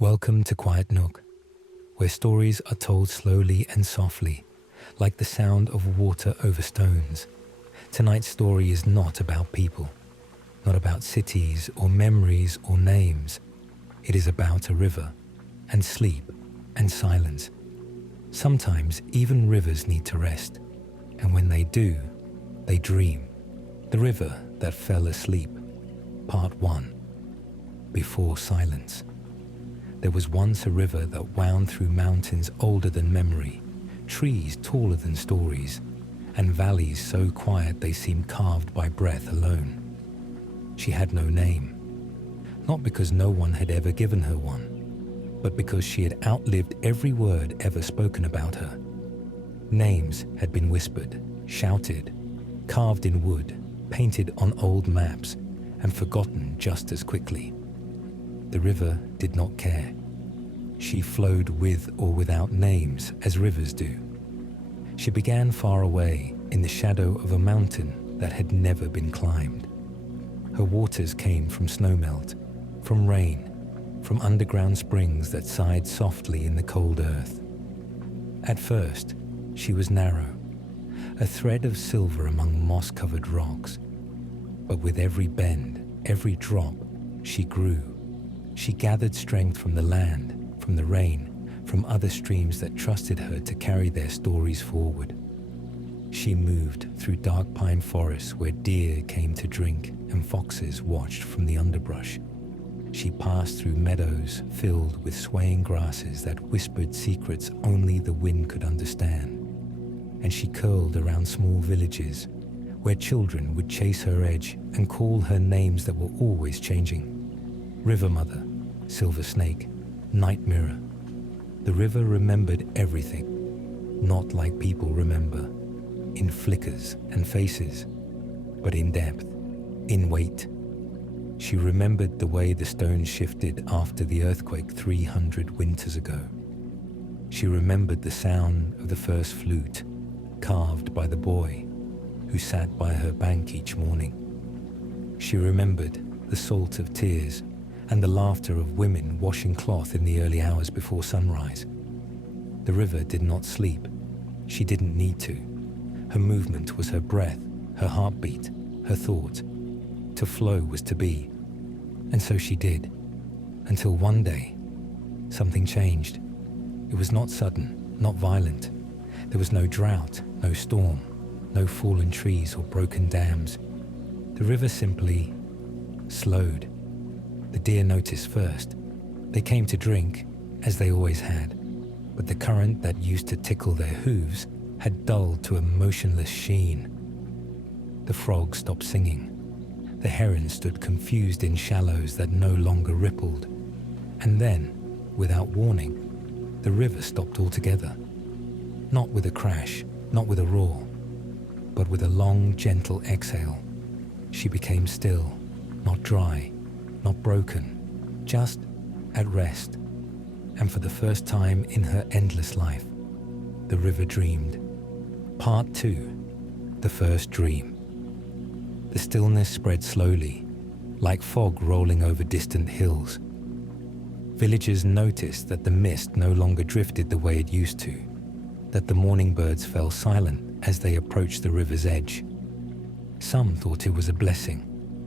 Welcome to Quiet Nook, where stories are told slowly and softly, like the sound of water over stones. Tonight's story is not about people, not about cities or memories or names. It is about a river, and sleep, and silence. Sometimes even rivers need to rest, and when they do, they dream. The River That Fell Asleep, Part 1, Before Silence. There was once a river that wound through mountains older than memory, trees taller than stories, and valleys so quiet they seemed carved by breath alone. She had no name, not because no one had ever given her one, but because she had outlived every word ever spoken about her. Names had been whispered, shouted, carved in wood, painted on old maps, and forgotten just as quickly. The river did not care. She flowed with or without names, as rivers do. She began far away, in the shadow of a mountain that had never been climbed. Her waters came from snowmelt, from rain, from underground springs that sighed softly in the cold earth. At first, she was narrow, a thread of silver among moss-covered rocks. But with every bend, every drop, she grew. She gathered strength from the land, from the rain, from other streams that trusted her to carry their stories forward. She moved through dark pine forests where deer came to drink and foxes watched from the underbrush. She passed through meadows filled with swaying grasses that whispered secrets only the wind could understand. And she curled around small villages where children would chase her edge and call her names that were always changing. River Mother, Silver Snake, Night Mirror. The river remembered everything, not like people remember, in flickers and faces, but in depth, in weight. She remembered the way the stones shifted after the earthquake 300 winters ago. She remembered the sound of the first flute, carved by the boy who sat by her bank each morning. She remembered the salt of tears and the laughter of women washing cloth in the early hours before sunrise. The river did not sleep. She didn't need to. Her movement was her breath, her heartbeat, her thought. To flow was to be. And so she did. Until one day, something changed. It was not sudden, not violent. There was no drought, no storm, no fallen trees or broken dams. The river simply slowed. The deer noticed first. They came to drink, as they always had, but the current that used to tickle their hooves had dulled to a motionless sheen. The frogs stopped singing. The heron stood confused in shallows that no longer rippled. And then, without warning, the river stopped altogether. Not with a crash, not with a roar, but with a long, gentle exhale. She became still, not dry, not broken, just at rest. And for the first time in her endless life, the river dreamed. Part 2, The First Dream. The stillness spread slowly, like fog rolling over distant hills. Villagers noticed that the mist no longer drifted the way it used to, that the morning birds fell silent as they approached the river's edge. Some thought it was a blessing,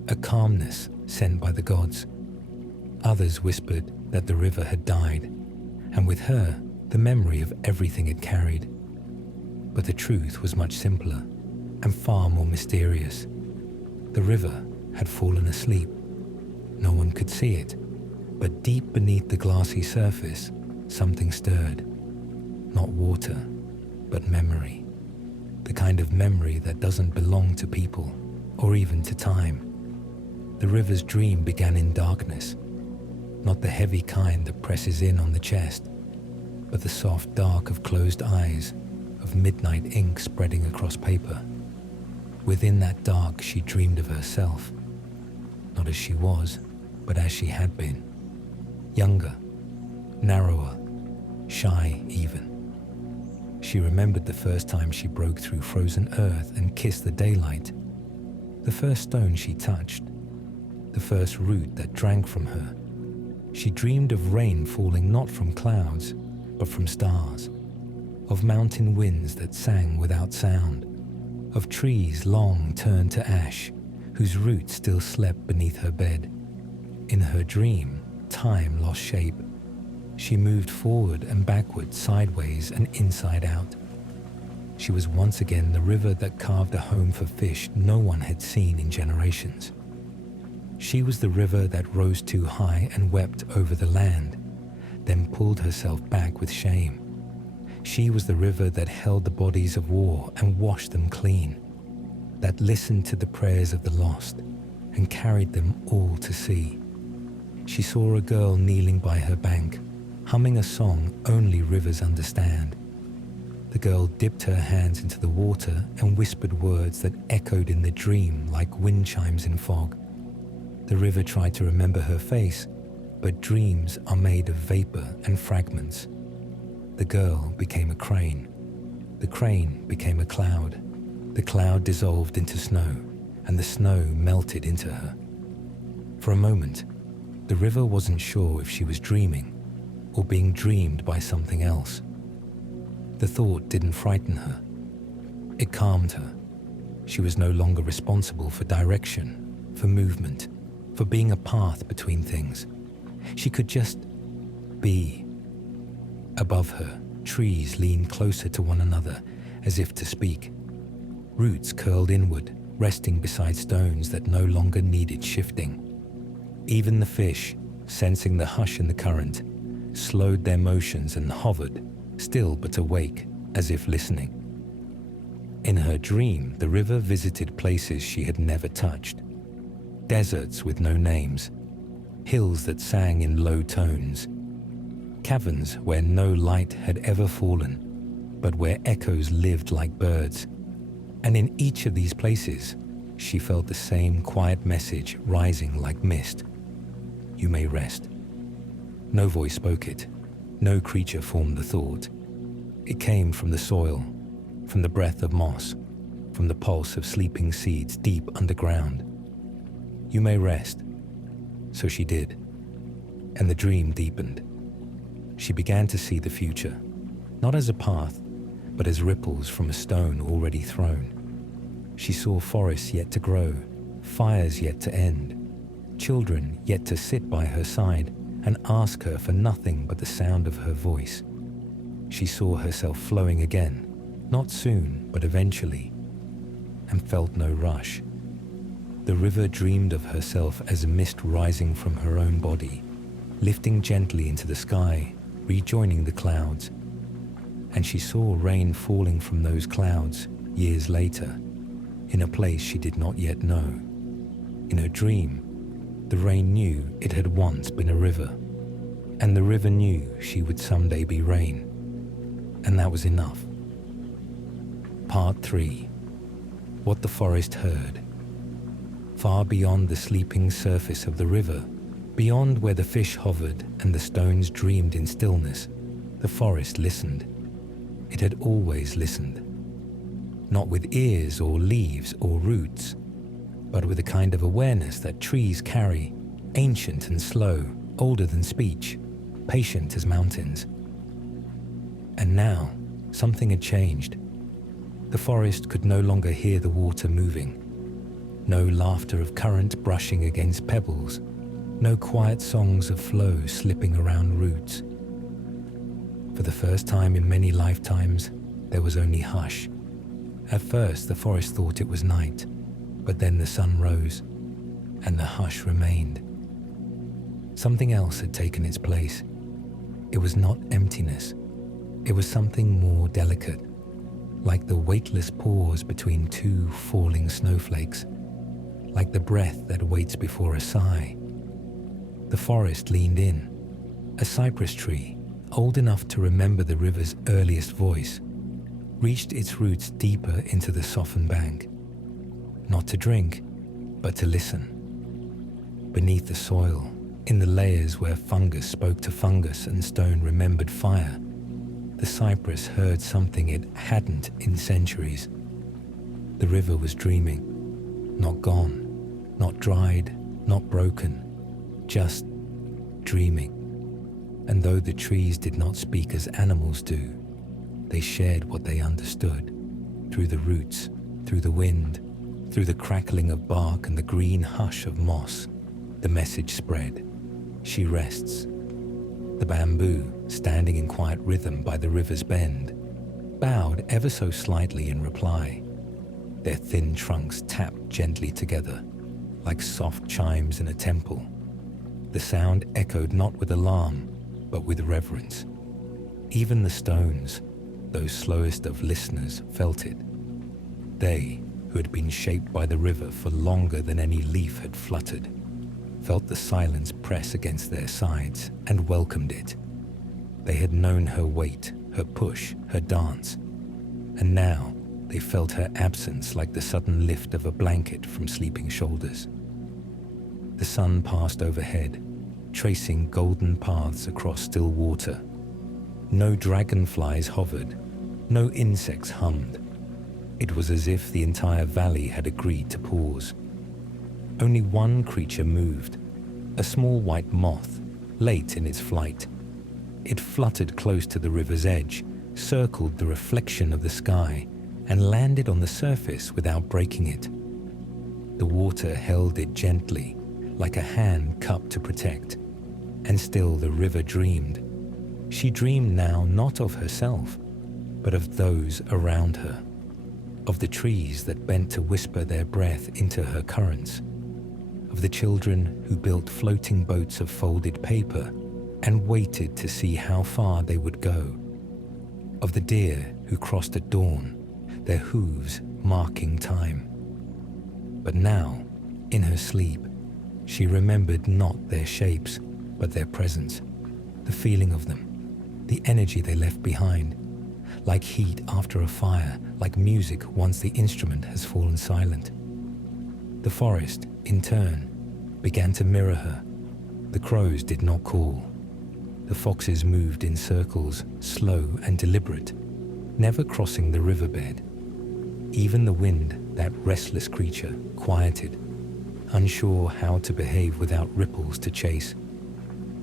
a calmness sent by the gods. Others whispered that the river had died, and with her, the memory of everything it carried. But the truth was much simpler and far more mysterious. The river had fallen asleep. No one could see it, but deep beneath the glassy surface, something stirred. Not water, but memory. The kind of memory that doesn't belong to people, or even to time. The river's dream began in darkness, not the heavy kind that presses in on the chest, but the soft dark of closed eyes, of midnight ink spreading across paper. Within that dark, she dreamed of herself, not as she was, but as she had been. Younger, narrower, shy even. She remembered the first time she broke through frozen earth and kissed the daylight, the first stone she touched, the first root that drank from her, She dreamed of rain falling not from clouds, but from stars, of mountain winds that sang without sound, of trees long turned to ash, whose roots still slept beneath her bed. In her dream, time lost shape. She moved forward and backward, sideways and inside out. She was once again the river that carved a home for fish no one had seen in generations. She was the river that rose too high and wept over the land, then pulled herself back with shame. She was the river that held the bodies of war and washed them clean, that listened to the prayers of the lost and carried them all to sea. She saw a girl kneeling by her bank, humming a song only rivers understand. The girl dipped her hands into the water and whispered words that echoed in the dream like wind chimes in fog. The river tried to remember her face, but dreams are made of vapor and fragments. The girl became a crane. The crane became a cloud. The cloud dissolved into snow, and the snow melted into her. For a moment, the river wasn't sure if she was dreaming or being dreamed by something else. The thought didn't frighten her. It calmed her. She was no longer responsible for direction, for movement, for being a path between things. She could just be. Above her, trees leaned closer to one another as if to speak. Roots curled inward, resting beside stones that no longer needed shifting. Even the fish, sensing the hush in the current, slowed their motions and hovered, still but awake, as if listening. In her dream, the river visited places she had never touched. Deserts with no names, hills that sang in low tones, caverns where no light had ever fallen, but where echoes lived like birds. And in each of these places, she felt the same quiet message rising like mist. You may rest. No voice spoke it. No creature formed the thought. It came from the soil, from the breath of moss, from the pulse of sleeping seeds deep underground. You may rest. So she did. And the dream deepened. She began to see the future, not as a path, but as ripples from a stone already thrown. She saw forests yet to grow, fires yet to end, children yet to sit by her side and ask her for nothing but the sound of her voice. She saw herself flowing again, not soon, but eventually, and felt no rush. The river dreamed of herself as a mist rising from her own body, lifting gently into the sky, rejoining the clouds. And she saw rain falling from those clouds years later, in a place she did not yet know. In her dream, the rain knew it had once been a river, and the river knew she would someday be rain, and that was enough. Part 3. What the forest heard. Far beyond the sleeping surface of the river, beyond where the fish hovered and the stones dreamed in stillness, the forest listened. It had always listened. Not with ears or leaves or roots, but with a kind of awareness that trees carry, ancient and slow, older than speech, patient as mountains. And now, something had changed. The forest could no longer hear the water moving. No laughter of current brushing against pebbles, no quiet songs of flow slipping around roots. For the first time in many lifetimes, there was only hush. At first, the forest thought it was night, but then the sun rose, and the hush remained. Something else had taken its place. It was not emptiness. It was something more delicate, like the weightless pause between two falling snowflakes, like the breath that waits before a sigh. The forest leaned in. A cypress tree, old enough to remember the river's earliest voice, reached its roots deeper into the softened bank, not to drink, but to listen. Beneath the soil, in the layers where fungus spoke to fungus and stone remembered fire, the cypress heard something it hadn't in centuries. The river was dreaming, not gone, not dried, not broken, just dreaming. And though the trees did not speak as animals do, they shared what they understood. Through the roots, through the wind, through the crackling of bark and the green hush of moss, the message spread. She rests. The bamboo, standing in quiet rhythm by the river's bend, bowed ever so slightly in reply. Their thin trunks tapped gently together, like soft chimes in a temple. The sound echoed not with alarm, but with reverence. Even the stones, those slowest of listeners, felt it. They, who had been shaped by the river for longer than any leaf had fluttered, felt the silence press against their sides and welcomed it. They had known her weight, her push, her dance, and now they felt her absence like the sudden lift of a blanket from sleeping shoulders. The sun passed overhead, tracing golden paths across still water. No dragonflies hovered, no insects hummed. It was as if the entire valley had agreed to pause. Only one creature moved, a small white moth, late in its flight. It fluttered close to the river's edge, circled the reflection of the sky, and landed on the surface without breaking it. The water held it gently, like a hand cupped to protect. And still the river dreamed. She dreamed now not of herself, but of those around her, of the trees that bent to whisper their breath into her currents, of the children who built floating boats of folded paper and waited to see how far they would go, of the deer who crossed at dawn, their hooves marking time. But now, in her sleep, she remembered not their shapes, but their presence, the feeling of them, the energy they left behind, like heat after a fire, like music once the instrument has fallen silent. The forest, in turn, began to mirror her. The crows did not call. The foxes moved in circles, slow and deliberate, never crossing the riverbed. Even the wind, that restless creature, quieted, unsure how to behave without ripples to chase.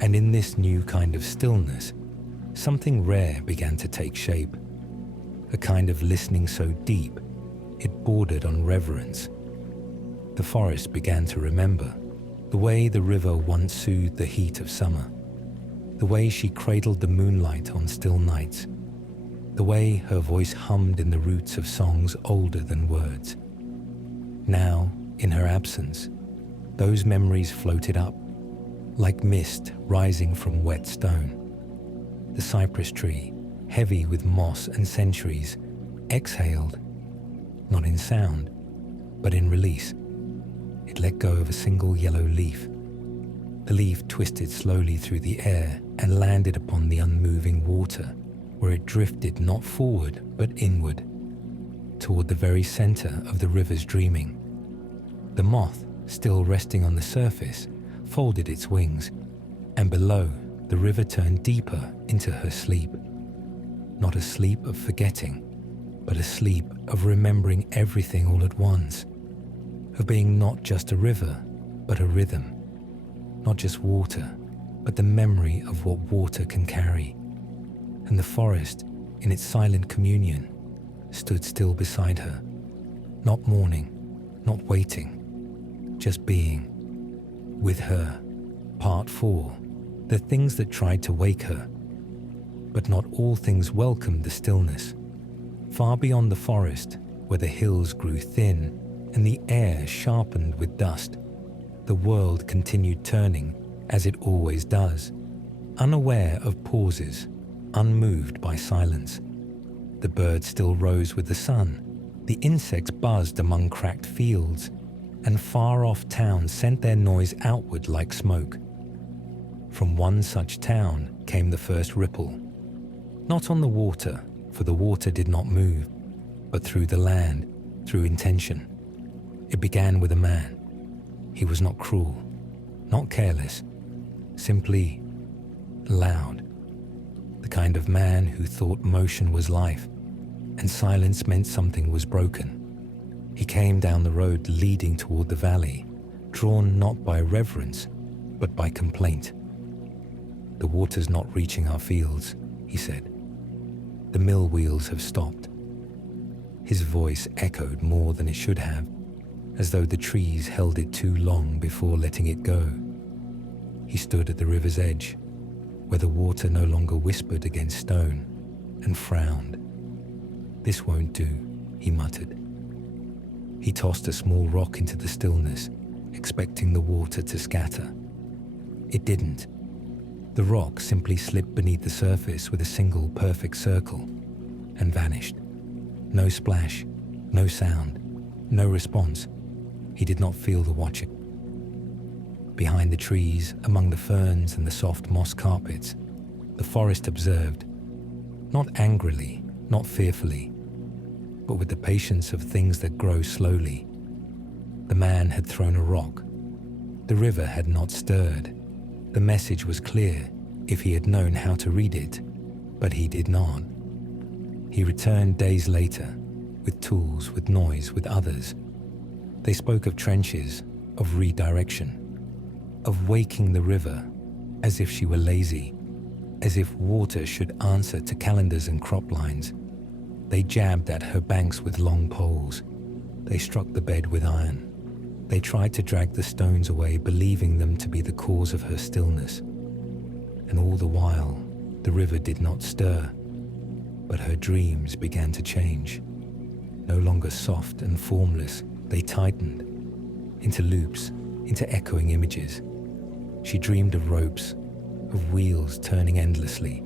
And in this new kind of stillness, something rare began to take shape, a kind of listening so deep it bordered on reverence. The forest began to remember the way the river once soothed the heat of summer, the way she cradled the moonlight on still nights, the way her voice hummed in the roots of songs older than words. Now, in her absence, those memories floated up, like mist rising from wet stone. The cypress tree, heavy with moss and centuries, exhaled, not in sound, but in release. It let go of a single yellow leaf. The leaf twisted slowly through the air and landed upon the unmoving water, where it drifted not forward but inward, toward the very center of the river's dreaming. The moth, still resting on the surface, folded its wings, and below, the river turned deeper into her sleep. Not a sleep of forgetting, but a sleep of remembering everything all at once, of being not just a river, but a rhythm, not just water, but the memory of what water can carry. And the forest, in its silent communion, stood still beside her, not mourning, not waiting, just being. With her, Part 4, the things that tried to wake her. But not all things welcomed the stillness. Far beyond the forest, where the hills grew thin and the air sharpened with dust, the world continued turning as it always does, unaware of pauses, unmoved by silence. The birds still rose with the sun, the insects buzzed among cracked fields, and far-off towns sent their noise outward like smoke. From one such town came the first ripple, not on the water, for the water did not move, but through the land, through intention. It began with a man. He was not cruel, not careless, simply loud. The kind of man who thought motion was life, and silence meant something was broken. He came down the road leading toward the valley, drawn not by reverence, but by complaint. "The water's not reaching our fields," he said. "The mill wheels have stopped." His voice echoed more than it should have, as though the trees held it too long before letting it go. He stood at the river's edge, where the water no longer whispered against stone, and frowned. "This won't do," he muttered. He tossed a small rock into the stillness, expecting the water to scatter. It didn't. The rock simply slipped beneath the surface with a single perfect circle and vanished. No splash, no sound, no response. He did not feel the watching. Behind the trees, among the ferns and the soft moss carpets, the forest observed, not angrily, not fearfully, but with the patience of things that grow slowly. The man had thrown a rock. The river had not stirred. The message was clear if he had known how to read it, but he did not. He returned days later, with tools, with noise, with others. They spoke of trenches, of redirection, of waking the river as if she were lazy, as if water should answer to calendars and crop lines. They jabbed at her banks with long poles. They struck the bed with iron. They tried to drag the stones away, believing them to be the cause of her stillness. And all the while, the river did not stir, but her dreams began to change. No longer soft and formless, they tightened into loops, into echoing images. She dreamed of ropes, of wheels turning endlessly,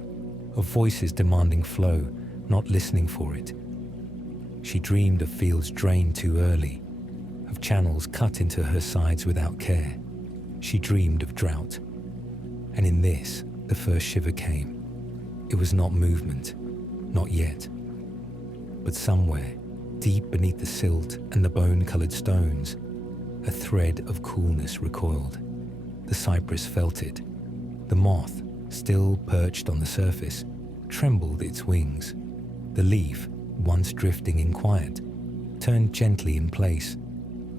of voices demanding flow, not listening for it. She dreamed of fields drained too early, of channels cut into her sides without care. She dreamed of drought. And in this, the first shiver came. It was not movement, not yet. But somewhere, deep beneath the silt and the bone-colored stones, a thread of coolness recoiled. The cypress felt it. The moth, still perched on the surface, trembled its wings. The leaf, once drifting in quiet, turned gently in place.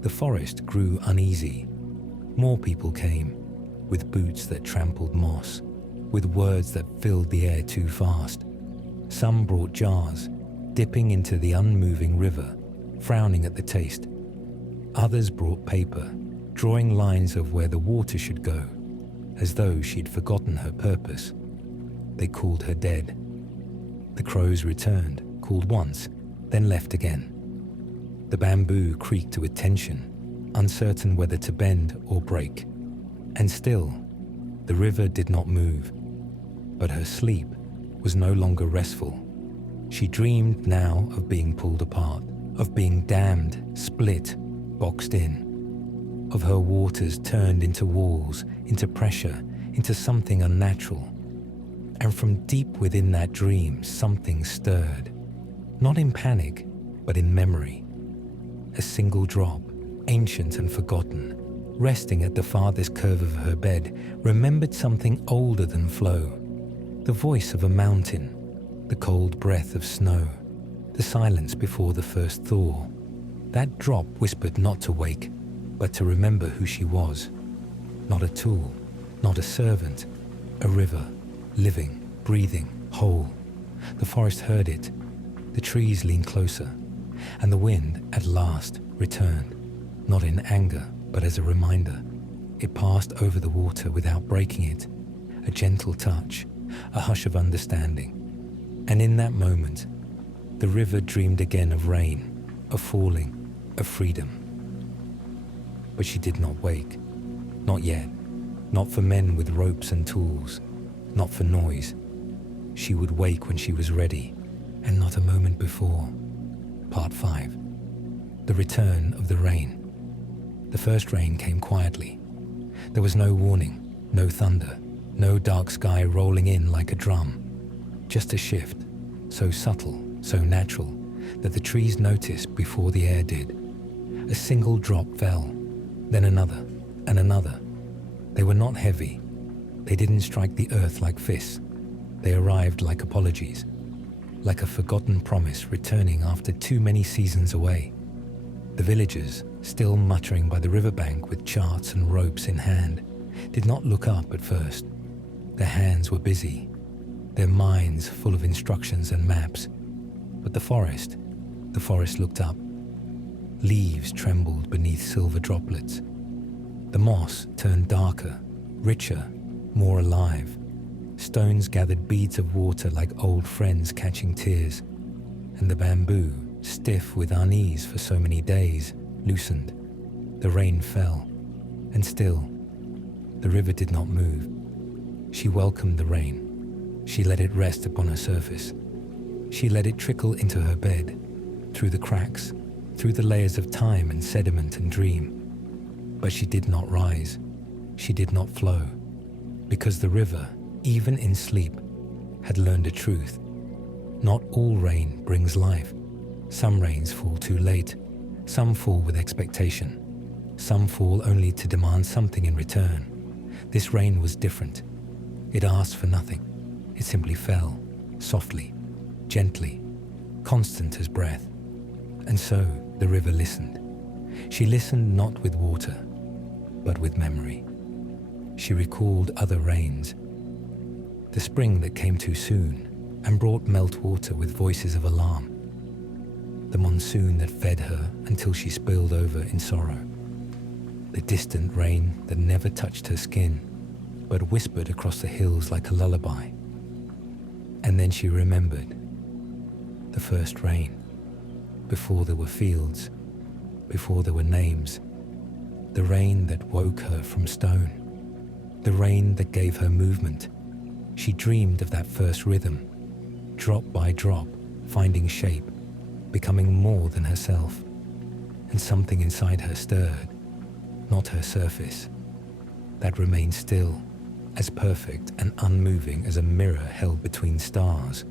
The forest grew uneasy. More people came, with boots that trampled moss, with words that filled the air too fast. Some brought jars, dipping into the unmoving river, frowning at the taste. Others brought paper, drawing lines of where the water should go, as though she'd forgotten her purpose. They called her dead. The crows returned, called once, then left again. The bamboo creaked with tension, uncertain whether to bend or break. And still, the river did not move. But her sleep was no longer restful. She dreamed now of being pulled apart, of being dammed, split, boxed in, of her waters turned into walls, into pressure, into something unnatural. And from deep within that dream, something stirred, not in panic, but in memory. A single drop, ancient and forgotten, resting at the farthest curve of her bed, remembered something older than flow. The voice of a mountain, the cold breath of snow, the silence before the first thaw. That drop whispered not to wake, but to remember who she was. Not a tool, not a servant, a river, living, breathing, whole. The forest heard it. The trees leaned closer, and the wind, at last, returned, not in anger, but as a reminder. It passed over the water without breaking it, a gentle touch, a hush of understanding. And in that moment, the river dreamed again of rain, of falling, of freedom. But she did not wake, not yet, not for men with ropes and tools, not for noise. She would wake when she was ready, and not a moment before. Part 5. The return of the rain. The first rain came quietly. There was no warning, no thunder, no dark sky rolling in like a drum. Just a shift, so subtle, so natural, that the trees noticed before the air did. A single drop fell, then another, and another. They were not heavy. They didn't strike the earth like fists. They arrived like apologies, like a forgotten promise returning after too many seasons away. The villagers, still muttering by the riverbank with charts and ropes in hand, did not look up at first. Their hands were busy, their minds full of instructions and maps. But the forest looked up. Leaves trembled beneath silver droplets. The moss turned darker, richer, more alive. Stones gathered beads of water like old friends catching tears. And the bamboo, stiff with unease for so many days, loosened. The rain fell, and still, the river did not move. She welcomed the rain. She let it rest upon her surface. She let it trickle into her bed, through the cracks, through the layers of time and sediment and dream. But she did not rise. She did not flow, because the river, even in sleep, had learned a truth. Not all rain brings life. Some rains fall too late. Some fall with expectation. Some fall only to demand something in return. This rain was different. It asked for nothing. It simply fell, softly, gently, constant as breath. And so the river listened. She listened not with water, but with memory. She recalled other rains. The spring that came too soon and brought meltwater with voices of alarm. The monsoon that fed her until she spilled over in sorrow. The distant rain that never touched her skin, but whispered across the hills like a lullaby. And then she remembered the first rain, before there were fields, before there were names, the rain that woke her from stone, the rain that gave her movement. She dreamed of that first rhythm, drop by drop, finding shape, becoming more than herself. And something inside her stirred, not her surface, that remained still, as perfect and unmoving as a mirror held between stars,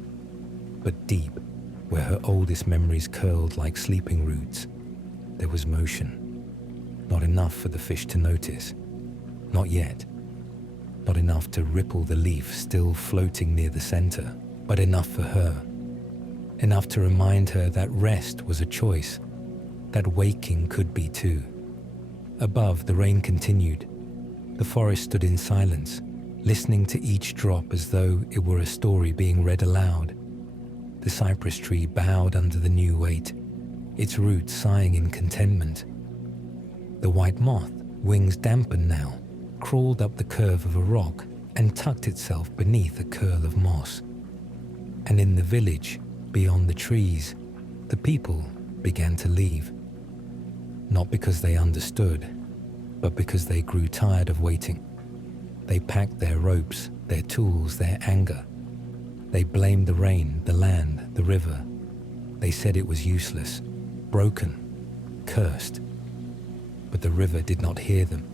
but deep, where her oldest memories curled like sleeping roots, there was motion. Not enough for the fish to notice, not yet. Not enough to ripple the leaf still floating near the center, but enough for her. Enough to remind her that rest was a choice, that waking could be too. Above, the rain continued. The forest stood in silence, listening to each drop as though it were a story being read aloud. The cypress tree bowed under the new weight, its roots sighing in contentment. The white moth, wings dampened now, crawled up the curve of a rock and tucked itself beneath a curl of moss. And in the village, beyond the trees, the people began to leave. Not because they understood, but because they grew tired of waiting. They packed their ropes, their tools, their anger. They blamed the rain, the land, the river. They said it was useless, broken, cursed. But the river did not hear them.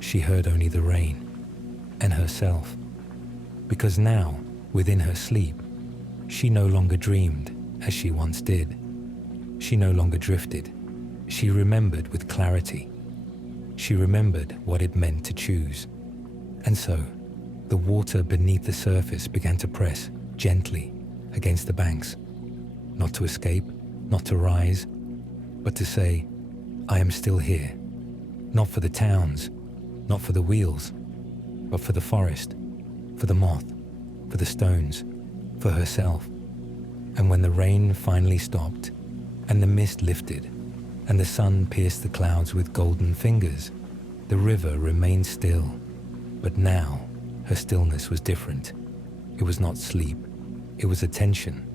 She heard only the rain and herself. Because now, within her sleep, she no longer dreamed as she once did. She no longer drifted. She remembered with clarity. She remembered what it meant to choose. And so, the water beneath the surface began to press gently against the banks. Not to escape, not to rise, but to say, I am still here. Not for the towns, not for the wheels, but for the forest, for the moth, for the stones, for herself. And when the rain finally stopped, and the mist lifted, and the sun pierced the clouds with golden fingers, the river remained still. But now, her stillness was different. It was not sleep. It was attention,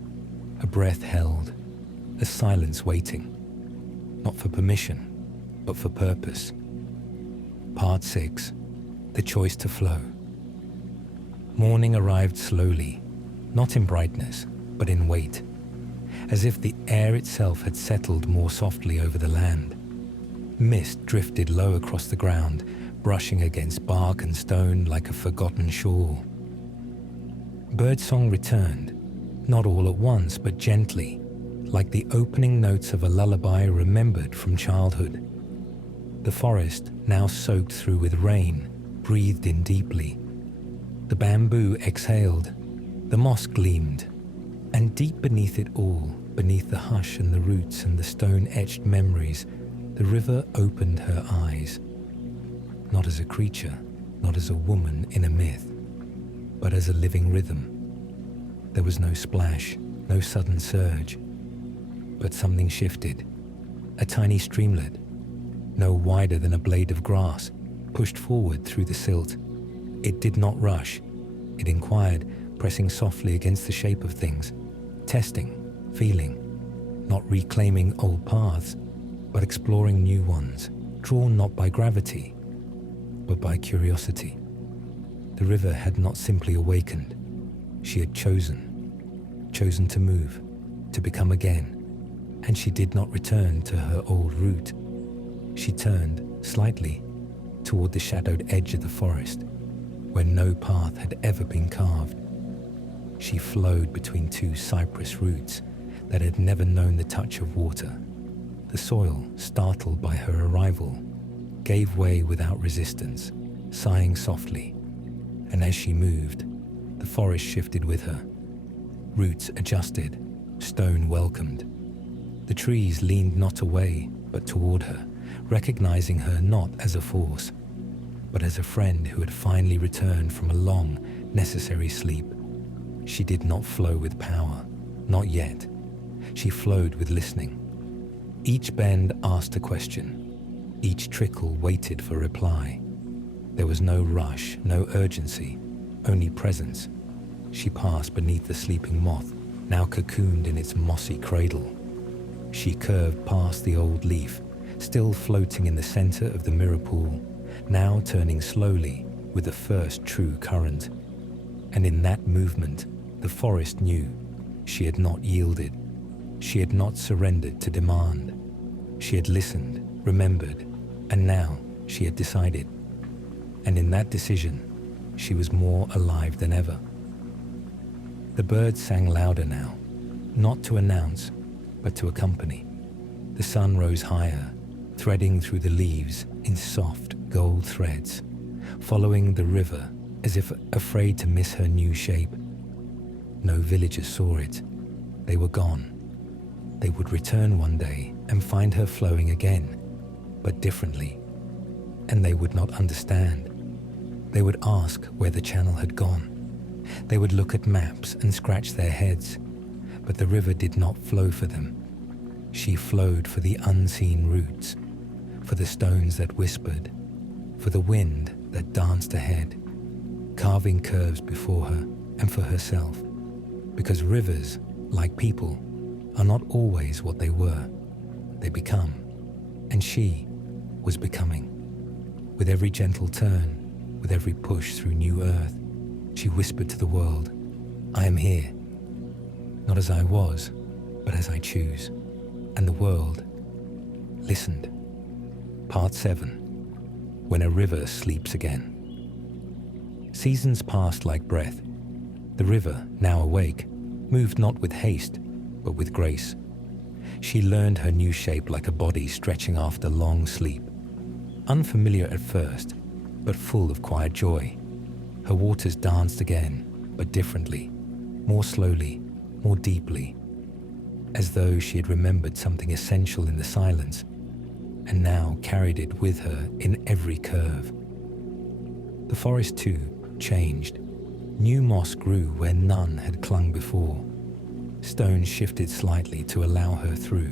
a breath held, a silence waiting, not for permission, but for purpose. Part 6. The choice to flow. Morning arrived slowly, not in brightness, but in weight, as if the air itself had settled more softly over the land. Mist drifted low across the ground, brushing against bark and stone like a forgotten shawl. Birdsong returned, not all at once, but gently, like the opening notes of a lullaby remembered from childhood. The forest, now soaked through with rain, breathed in deeply. The bamboo exhaled, the moss gleamed, and deep beneath it all, beneath the hush and the roots and the stone-etched memories, the river opened her eyes. Not as a creature, not as a woman in a myth, but as a living rhythm. There was no splash, no sudden surge, but something shifted. A tiny streamlet, no wider than a blade of grass, pushed forward through the silt. It did not rush. It inquired, pressing softly against the shape of things, testing, feeling, not reclaiming old paths, but exploring new ones, drawn not by gravity, but by curiosity. The river had not simply awakened. She had chosen to move, to become again, and she did not return to her old route. She turned, slightly, toward the shadowed edge of the forest, where no path had ever been carved. She flowed between two cypress roots that had never known the touch of water. The soil, startled by her arrival, gave way without resistance, sighing softly, and as she moved, the forest shifted with her. Roots adjusted, stone welcomed. The trees leaned not away, but toward her, recognizing her not as a force, but as a friend who had finally returned from a long, necessary sleep. She did not flow with power, not yet. She flowed with listening. Each bend asked a question. Each trickle waited for reply. There was no rush, no urgency, only presence. She passed beneath the sleeping moth, now cocooned in its mossy cradle. She curved past the old leaf, still floating in the center of the mirror pool, now turning slowly with the first true current. And in that movement, the forest knew she had not yielded. She had not surrendered to demand. She had listened, remembered, and now she had decided. And in that decision, she was more alive than ever. The birds sang louder now, not to announce, but to accompany. The sun rose higher, threading through the leaves in soft gold threads, following the river as if afraid to miss her new shape. No villagers saw it. They were gone. They would return one day and find her flowing again, but differently. And they would not understand. They would ask where the channel had gone. They would look at maps and scratch their heads, but the river did not flow for them. She flowed for the unseen roots, for the stones that whispered, for the wind that danced ahead, carving curves before her and for herself, because rivers, like people, are not always what they were. They become, and she was becoming. With every gentle turn, with every push through new earth, she whispered to the world, "I am here, not as I was, but as I choose." And the world listened. Part 7. When a river sleeps again. Seasons passed like breath. The river, now awake, moved not with haste, but with grace. She learned her new shape like a body stretching after long sleep. Unfamiliar at first, but full of quiet joy. Her waters danced again, but differently, more slowly, more deeply, as though she had remembered something essential in the silence, and now carried it with her in every curve. The forest too changed. New moss grew where none had clung before. Stones shifted slightly to allow her through.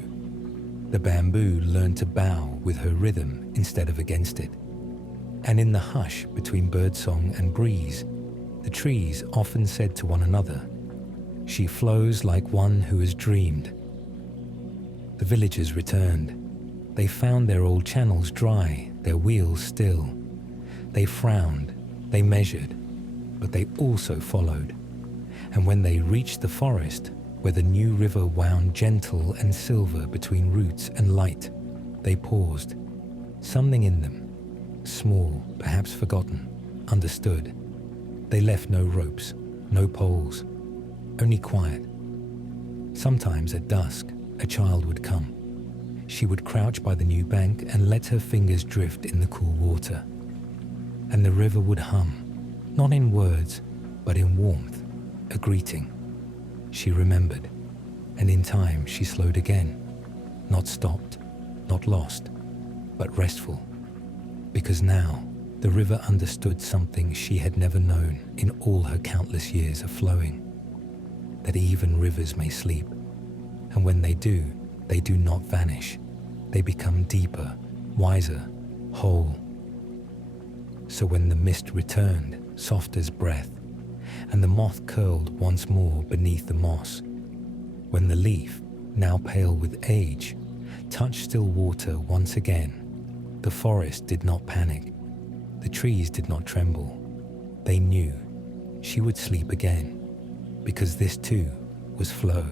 The bamboo learned to bow with her rhythm instead of against it. And in the hush between birdsong and breeze, the trees often said to one another, "She flows like one who has dreamed." The villagers returned. They found their old channels dry, their wheels still. They frowned, they measured, but they also followed. And when they reached the forest, where the new river wound gentle and silver between roots and light, they paused. Something in them, small, perhaps forgotten, understood. They left no ropes, no poles, only quiet. Sometimes at dusk, a child would come. She would crouch by the new bank and let her fingers drift in the cool water. And the river would hum, not in words, but in warmth, a greeting. She remembered, and in time she slowed again, not stopped, not lost, but restful, because now The river understood something she had never known in all her countless years of flowing, that even rivers may sleep, and when they do not vanish. They become deeper, wiser, whole. So when the mist returned, soft as breath, and the moth curled once more beneath the moss, when the leaf, now pale with age, touched still water once again, the forest did not panic, the trees did not tremble. They knew she would sleep again, because this too was flow.